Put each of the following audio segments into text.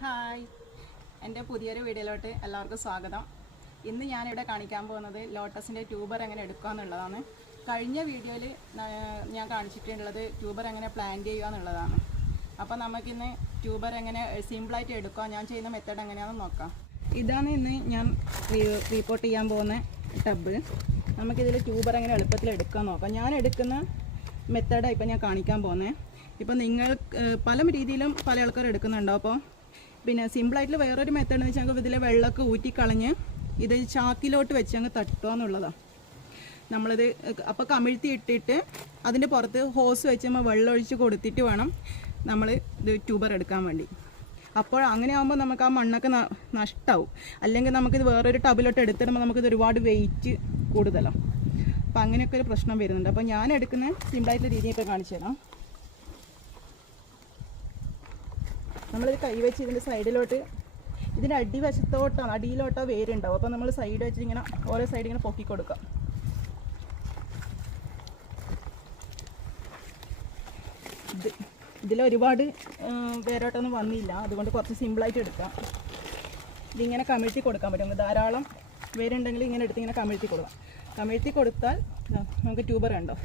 Hi. എന്റെ പുതിയൊരു വീഡിയോയിലോട്ട് എല്ലാവർക്കും സ്വാഗതം. ഇന്ന് ഞാനിവിടെ കാണിക്കാൻ പോകുന്നത് ലോട്ടസിന്റെ ട്യൂബർ എങ്ങനെ എടുക്കുക എന്നുള്ളതാണ്. കഴിഞ്ഞ വീഡിയോയിൽ ഞാൻ കാണിച്ചിട്ടുള്ളത് ട്യൂബർ എങ്ങനെ പ്ലാൻ ചെയ്യുക എന്നുള്ളതാണ്. അപ്പോൾ നമുക്കിന്ന് ട്യൂബർ എങ്ങനെ സിമ്പിളായിട്ട് എടുക്കുക ഞാൻ ചെയ്യുന്ന മെത്തേഡ് എങ്ങനെയാണെന്ന് നോക്കാം. ഇതാണ് ഇന്ന് ഞാൻ റീപോർട്ട് ചെയ്യാൻ പോകുന്ന ടബ്. നമുക്കിതിൽ ട്യൂബർ എങ്ങനെ എളുപ്പത്തിൽ എടുക്കാൻ നോക്കാം. ഞാൻ എടുക്കുന്ന മെത്തേഡാണ് ഇപ്പം ഞാൻ കാണിക്കാൻ പോകുന്നത്. ഇപ്പം നിങ്ങൾ പല രീതിയിലും പല ആൾക്കാർ എടുക്കുന്നുണ്ടോ അപ്പോൾ പിന്നെ സിമ്പിളായിട്ടുള്ള വേറൊരു മെത്തേഡ് എന്ന് വെച്ചാൽ ഇതിലെ വെള്ളമൊക്കെ ഊറ്റിക്കളഞ്ഞ് ഇത് ചാക്കിലോട്ട് വെച്ച് അങ്ങ് തട്ടുക എന്നുള്ളതാണ് നമ്മളിത് അപ്പോൾ കമിഴ്ത്തി ഇട്ടിട്ട് അതിന്റെ പുറത്ത് ഹോസ് വെച്ച് നമ്മൾ വെള്ളം ഒഴിച്ച് കൊടുത്തിട്ട് വേണം നമ്മൾ ഇത് ട്യൂബർ എടുക്കാൻ വേണ്ടി. അപ്പോൾ അങ്ങനെ ആകുമ്പോൾ നമുക്ക് ആ മണ്ണൊക്കെ നഷ്ടമാവും അല്ലെങ്കിൽ നമുക്കിത് വേറൊരു ടബിലോട്ട് എടുത്തിടുമ്പോൾ നമുക്കിത് ഒരുപാട് വെയിറ്റ് കൂടുതലാണ് അപ്പോൾ അങ്ങനെയൊക്കെ ഒരു പ്രശ്നം വരുന്നുണ്ട്. അപ്പോൾ ഞാൻ എടുക്കുന്ന സിമ്പിളായിട്ടുള്ള രീതിയിൽ ഇപ്പോൾ കാണിച്ചു തരാം. നമ്മളിത് കൈവച്ച് ഇതിന്റെ സൈഡിലോട്ട് ഇതിന്റെ അടിവശത്തോട്ടാണ് അടിയിലോട്ടോ വേരുണ്ടാവും. അപ്പോൾ നമ്മൾ സൈഡ് വെച്ച് ഇങ്ങനെ ഓരോ സൈഡ് ഇങ്ങനെ പൊക്കി കൊടുക്കാം. ഇത് ഇതിൽ ഒരുപാട് വേരോട്ടൊന്നും വന്നില്ല. അതുകൊണ്ട് കുറച്ച് സിമ്പിളായിട്ട് എടുക്കാം. ഇതിങ്ങനെ കമിഴ്ത്തി കൊടുക്കാൻ പറ്റും. ധാരാളം വേരുണ്ടെങ്കിൽ ഇങ്ങനെ എടുത്ത് ഇങ്ങനെ കമിഴ്ത്തി കൊടുക്കാം. കമിഴ്ത്തി കൊടുത്താൽ നമുക്ക് ട്യൂബർ ഉണ്ടോ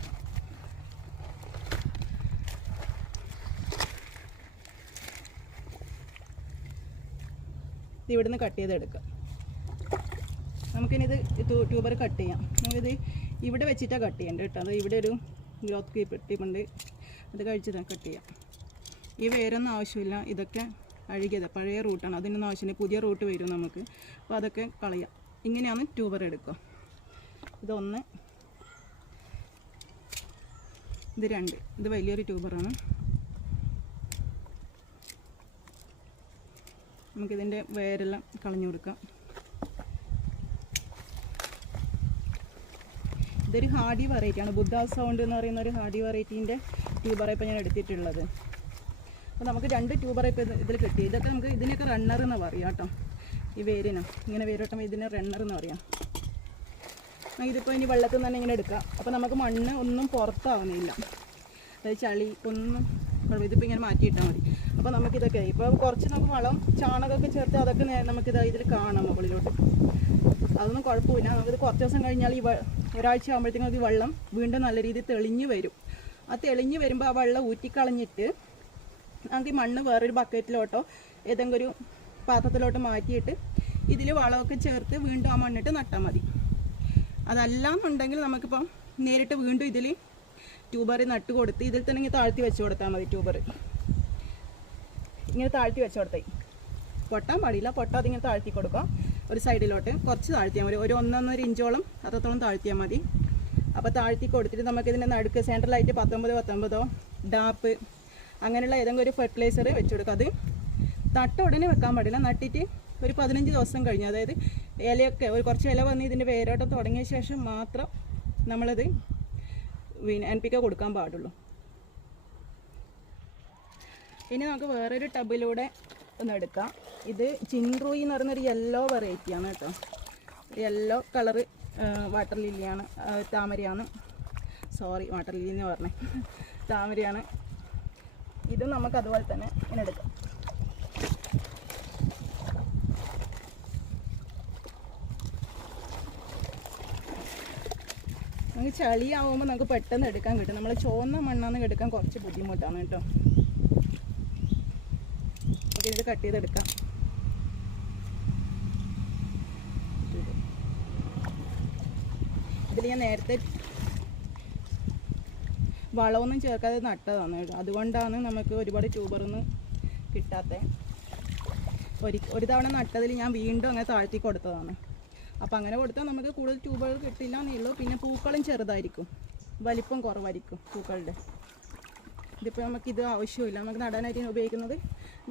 ഇവിടുന്ന് കട്ട് ചെയ്തെടുക്കാം നമുക്കിനിത് ട്യൂബർ കട്ട് ചെയ്യാം. നമുക്കിത് ഇവിടെ വെച്ചിട്ടാണ് കട്ട് ചെയ്യേണ്ടത് കേട്ടോ. അത് ഇവിടെ ഒരു ഗ്രോത്ത് കീപ്പ് ടിപ്പുണ്ട് അത് കഴിച്ചിട്ട് കട്ട് ചെയ്യാം. ഈ വേരൊന്നും ആവശ്യമില്ല. ഇതൊക്കെ അഴുകിയത്. പഴയ റൂട്ടാണ് അതിനൊന്നും ആവശ്യമില്ല. പുതിയ റൂട്ട് വരും നമുക്ക്. അപ്പോൾ അതൊക്കെ കളയാം. ഇങ്ങനെയാണ് ട്യൂബർ എടുക്കുക. ഇതൊന്ന് ഇത് രണ്ട്. ഇത് വലിയൊരു ട്യൂബറാണ് നമുക്കിതിന്റെ വേരെല്ലാം കളഞ്ഞു കൊടുക്കാം. ഇതൊരു ഹാഡി വെറൈറ്റിയാണ് ബുദ്ധ സൗണ്ട് എന്ന് പറയുന്ന ഒരു ഹാഡി വെറൈറ്റീന്റെ ട്യൂബറാണ് ഇപ്പോൾ ഞാൻ എടുത്തിട്ടുള്ളത്. അപ്പോൾ നമുക്ക് രണ്ട് ട്യൂബറെ ഇപ്പോൾ ഇതിൽ കിട്ടി. ഇതൊക്കെ നമുക്ക് ഇതിനൊക്കെ റണ്ണർ എന്ന് പറയാം കേട്ടോ. ഈ വേരിന്. ഇങ്ങനെ വേരോട്ടം ഇതിന് റണ്ണർ എന്ന് പറയാം. ഇതിപ്പോൾ ഇനി വെള്ളത്തിൽ നിന്ന് തന്നെ ഇങ്ങനെ എടുക്കാം. അപ്പോൾ നമുക്ക് മണ്ണ് ഒന്നും പുറത്താവുന്നില്ല. അതായത് ചളി ഒന്നും കുഴപ്പം ഇതിപ്പോൾ ഇങ്ങനെ മാറ്റിയിട്ടാൽ മതി. അപ്പോൾ നമുക്കിതൊക്കെ ഇപ്പോൾ കുറച്ച് നമുക്ക് വളം ചാണകമൊക്കെ ചേർത്ത് അതൊക്കെ നമുക്കിത് ഇതിൽ കാണാം മുകളിലോട്ട്. അതൊന്നും കുഴപ്പമില്ല. നമുക്കിത് കുറച്ച് ദിവസം കഴിഞ്ഞാൽ ഈ ഒരാഴ്ച ആകുമ്പോഴത്തേക്കും ഈ വെള്ളം വീണ്ടും നല്ല രീതിയിൽ തെളിഞ്ഞ് വരും. ആ തെളിഞ്ഞ് വരുമ്പോൾ ആ വെള്ളം ഊറ്റിക്കളഞ്ഞിട്ട് നമുക്ക് ഈ മണ്ണ് വേറൊരു ബക്കറ്റിലോട്ടോ ഏതെങ്കിലും ഒരു പാത്രത്തിലോട്ട് മാറ്റിയിട്ട് ഇതിൽ വളമൊക്കെ ചേർത്ത് വീണ്ടും ആ മണ്ണിട്ട് നട്ടാൽ മതി. അതല്ലാന്നുണ്ടെങ്കിൽ നമുക്കിപ്പം നേരിട്ട് വീണ്ടും ഇതിൽ ട്യൂബറിൽ നട്ട് കൊടുത്ത് ഇതിൽ തന്നെ ഇങ്ങനെ താഴ്ത്തി വെച്ച് കൊടുത്താൽ മതി ട്യൂബർ. ഇങ്ങനെ താഴ്ത്തി വെച്ച് കൊടുത്തായി പൊട്ടാൻ പാടില്ല. പൊട്ടാതെ ഇങ്ങനെ താഴ്ത്തി കൊടുക്കാം. ഒരു സൈഡിലോട്ട് കുറച്ച് താഴ്ത്തിയാൽ മതി. ഒരു ഒന്നൊന്നര ഇഞ്ചോളം അത്രത്തോളം താഴ്ത്തിയാൽ മതി. അപ്പോൾ താഴ്ത്തി കൊടുത്തിട്ട് നമുക്ക് ഇതിന്റെ നടുക്ക് സെൻട്രലായിട്ട് പത്തൊമ്പത് പത്തൊമ്പതോ ഡാപ്പ് അങ്ങനെയുള്ള ഏതെങ്കിലും ഒരു ഫെർട്ടിലൈസർ വെച്ച് കൊടുക്കുക അത് നട്ട ഉടനെ വെക്കാൻ പാടില്ല. നട്ടിട്ട് ഒരു പതിനഞ്ച് ദിവസം കഴിഞ്ഞ്. അതായത് ഇലയൊക്കെ ഒരു കുറച്ച് ഇല വന്ന് ഇതിന്റെ വേരോട്ടം തുടങ്ങിയ ശേഷം മാത്രം നമ്മളത് പിന്നെ എൻ പി കെ കൊടുക്കാൻ പാടുള്ളൂ. ഇനി നമുക്ക് വേറൊരു ടബിലൂടെ ഒന്ന് എടുക്കാം. ഇത് ചിൻറൂയി എന്ന് പറയുന്നൊരു യെല്ലോ വെറൈറ്റിയാണ് കേട്ടോ. യെല്ലോ കളറ് വാട്ടർ ലില്ലിയാണ് താമരയാണ്. സോറി വാട്ടർ ലില്ലി എന്ന് പറഞ്ഞേ. താമരയാണ്. ഇതും നമുക്ക് അതുപോലെ തന്നെ ഇങ്ങനെ എടുക്കാം. നമുക്ക് ചളിയാവുമ്പോൾ നമുക്ക് പെട്ടെന്ന് എടുക്കാൻ കിട്ടും. നമ്മൾ ചുവന്ന മണ്ണാന്ന് എടുക്കാൻ കുറച്ച് ബുദ്ധിമുട്ടാണ് കേട്ടോ. ഇത് കട്ട് ചെയ്തെടുക്കാം. ഇതിൽ ഞാൻ നേരത്തെ വളമൊന്നും ചേർക്കാതെ നട്ടതാണ് കേട്ടോ. അതുകൊണ്ടാണ് നമുക്ക് ഒരുപാട് ട്യൂബറൊന്നും കിട്ടാത്തത് ഒരു ഒരു തവണ നട്ടതിൽ ഞാൻ വീണ്ടും അങ്ങനെ താഴ്ത്തി കൊടുത്തതാണ്. അപ്പോൾ അങ്ങനെ കൊടുത്താൽ നമുക്ക് കൂടുതൽ ട്യൂബുകൾ കിട്ടില്ല എന്നേ ഉള്ളൂ. പിന്നെ പൂക്കളും ചെറുതായിരിക്കും. വലിപ്പം കുറവായിരിക്കും പൂക്കളുടെ. ഇതിപ്പോൾ നമുക്കിത് ആവശ്യമില്ല. നമുക്ക് നടാനായിട്ട് ഉപയോഗിക്കുന്നത്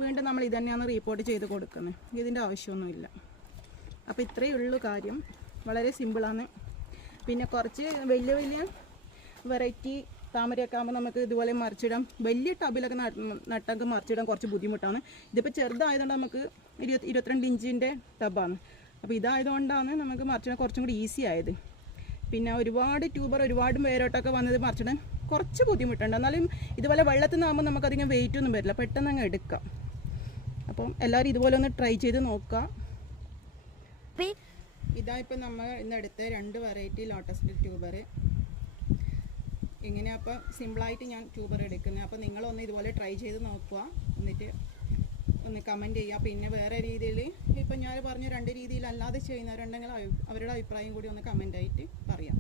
വീണ്ടും നമ്മൾ ഇത് തന്നെയാണ് റീപ്പോർട്ട് ചെയ്ത് കൊടുക്കുന്നത്. ഇതിന്റെ ആവശ്യമൊന്നുമില്ല. അപ്പോൾ ഇത്രയേ ഉള്ളൂ കാര്യം. വളരെ സിമ്പിളാണ് പിന്നെ കുറച്ച് വലിയ വലിയ വെറൈറ്റി താമരയൊക്കെ ആകുമ്പോൾ നമുക്ക് ഇതുപോലെ മറിച്ചിടാം. വലിയ ടബിലൊക്കെ നട്ടൊക്കെ മറിച്ചിടാൻ കുറച്ച് ബുദ്ധിമുട്ടാണ്. ഇതിപ്പോൾ ചെറുതായതുകൊണ്ട് നമുക്ക് ഇരുപത്തി ഇരുപത്തിരണ്ട് ഇഞ്ചിന്റെ ടബാണ് അപ്പോൾ ഇതായതുകൊണ്ടാണ് നമുക്ക് മറിച്ചിടാൻ കുറച്ചും കൂടി ഈസി ആയത്. പിന്നെ ഒരുപാട് ട്യൂബർ ഒരുപാട് പേരോട്ടൊക്കെ വന്നത് മറിച്ചിടാൻ കുറച്ച് ബുദ്ധിമുട്ടുണ്ട്. എന്നാലും ഇതുപോലെ വെള്ളത്തിൽ നിന്നാകുമ്പോൾ നമുക്കധികം വെയിറ്റ് ഒന്നും വരില്ല. പെട്ടെന്ന് അങ്ങ് എടുക്കാം. അപ്പം എല്ലാവരും ഇതുപോലെ ഒന്ന് ട്രൈ ചെയ്ത് നോക്കുക. ഇതാ ഇപ്പം നമ്മൾ ഇന്നെടുത്ത രണ്ട് വെറൈറ്റി ലോട്ടസ് ട്യൂബർ ഇങ്ങനെ അപ്പം സിമ്പിളായിട്ട് ഞാൻ ട്യൂബർ എടുക്കുന്നത്? അപ്പോൾ നിങ്ങളൊന്ന് ഇതുപോലെ ട്രൈ ചെയ്ത് നോക്കുക. എന്നിട്ട് ഒന്ന് കമന്റ് ചെയ്യുക. പിന്നെ വേറെ രീതിയിൽ ഇപ്പം ഞാൻ പറഞ്ഞ രണ്ട് രീതിയിൽ അല്ലാതെ ചെയ്യുന്നവരുണ്ടെങ്കിൽ അവ- അവരുടെ അഭിപ്രായം കൂടി ഒന്ന് കമന്റ് ആയിട്ട് പറയാം.